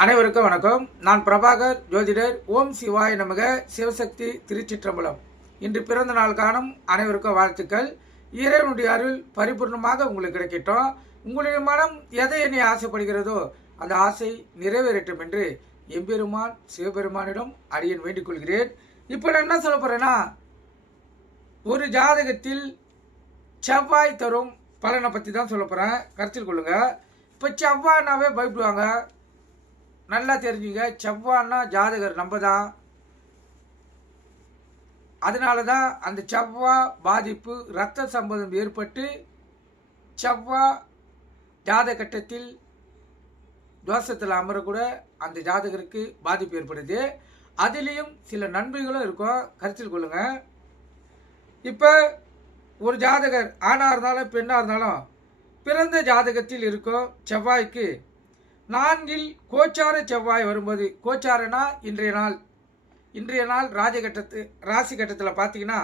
அனைவருக்கும் வணக்கம். நான் பிரபாகர் ஜோதிடர். ஓம் சிவாய நமக. சிவசக்தி திருச்சிற்றம்பலம். இன்று பிறந்த நாள் காணும் அனைவருக்கும் வாழ்த்துக்கள். இறைவனுடைய அருள் பரிபூர்ணமாக உங்களுக்கு கிடைக்கட்டும். உங்களுடைய மனம் எதை எண்ணி ஆசைப்படுகிறதோ அந்த ஆசை நிறைவேறட்டும் என்று எம்பெருமான் சிவபெருமானிடம் அடியேன் வேண்டிக் கொள்கிறேன். இப்போ நான் என்ன சொல்ல போறேன்னா, ஒரு ஜாதகத்தில் செவ்வாய் தரும் பலனை பற்றி தான் சொல்ல போகிறேன். கருத்தில் கொள்ளுங்க. இப்போ செவ்வாய்னாவே பயப்படுவாங்க. நல்லா தெரிஞ்சுங்க, செவ்வாய்னா ஜாதகர் நம்ம தான். அதனால தான் அந்த செவ்வாய் பாதிப்பு இரத்த சம்பந்தம் ஏற்பட்டு செவ்வாய் ஜாதக கட்டத்தில் தோஷத்தில் அமரக்கூட அந்த ஜாதகருக்கு பாதிப்பு ஏற்படுது. அதுலேயும் சில நன்மைகளும் இருக்கும், கருத்தில் கொள்ளுங்க. இப்போ ஒரு ஜாதகர் ஆணாக இருந்தாலும் பெண்ணாக இருந்தாலும் பிறந்த ஜாதகத்தில் இருக்கும் செவ்வாய்க்கு 4 கோச்சார செவ்வாய் வரும்போது, கோச்சாரனா இன்றைய நாள் ராசி கட்டத்தில் பார்த்தீங்கன்னா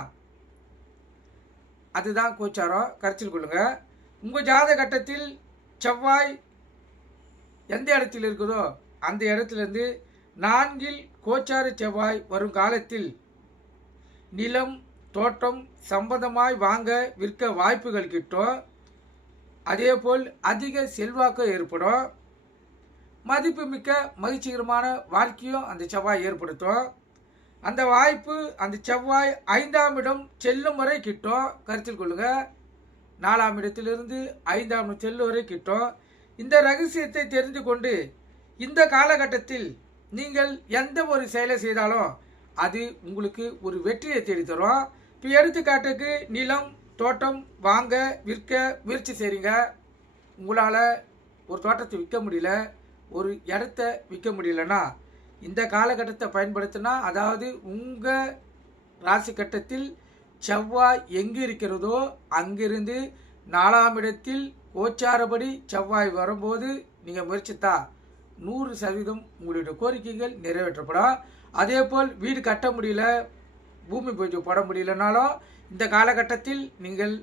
அதுதான் கோச்சாரம், கருத்தில் கொள்ளுங்க. உங்கள் ஜாத கட்டத்தில் செவ்வாய் எந்த இடத்தில் இருக்குதோ அந்த இடத்துலேருந்து 4 கோச்சார செவ்வாய் வரும் காலத்தில் நிலம் தோட்டம் சம்பந்தமாய் வாங்க விற்க வாய்ப்புகள் கிட்டும். அதேபோல் அதிக செல்வாக்கு ஏற்படும். மதிப்பு மிக்க மகிழ்ச்சிகரமான வாழ்க்கையும் அந்த செவ்வாய் ஏற்படுத்தும். அந்த வாய்ப்பு அந்த செவ்வாய் 5ஆம் இடம் செல்லும் வரை கிட்டும், கருத்தில் கொள்ளுங்க. 4ஆம் இடத்திலிருந்து 5ஆம் இடம் செல்லும் வரை கிட்டும். இந்த ரகசியத்தை தெரிந்து கொண்டு இந்த காலகட்டத்தில் நீங்கள் எந்த ஒரு செயலை செய்தாலும் அது உங்களுக்கு ஒரு வெற்றியை தேடித்தரும். இப்போ எடுத்துக்காட்டுக்கு நிலம் தோட்டம் வாங்க விற்க முயற்சி செய்கிறீங்க. உங்களால் ஒரு தோட்டத்தை விற்க முடியல, ஒரு இடத்த விற்க முடியலன்னா இந்த காலகட்டத்தை பயன்படுத்தினா, அதாவது உங்கள் ராசி கட்டத்தில் செவ்வாய் எங்கே இருக்கிறதோ அங்கிருந்து 4ஆம் இடத்தில் கோச்சாரப்படி செவ்வாய் வரும்போது நீங்கள் முயற்சித்தா 100% உங்களுடைய கோரிக்கைகள் நிறைவேற்றப்படும். அதே போல் வீடு கட்ட முடியல, பூமி பூஜை போட முடியலனாலும் இந்த காலகட்டத்தில் நீங்கள்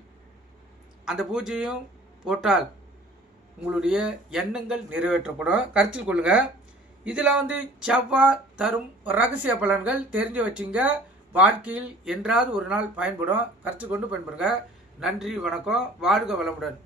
அந்த பூஜையும் போட்டால் உங்களுடைய எண்ணங்கள் நிறைவேற்றப்படும், கருத்தில் கொள்ளுங்க. இதில் செவ்வாய் தரும் ரகசிய பலன்கள் தெரிஞ்சு வச்சுங்க. வாழ்க்கையில் என்றாவது ஒரு நாள் பயன்படும், கருத்து கொண்டு பயன்படுங்க. நன்றி, வணக்கம், வாழ்க வளமுடன்.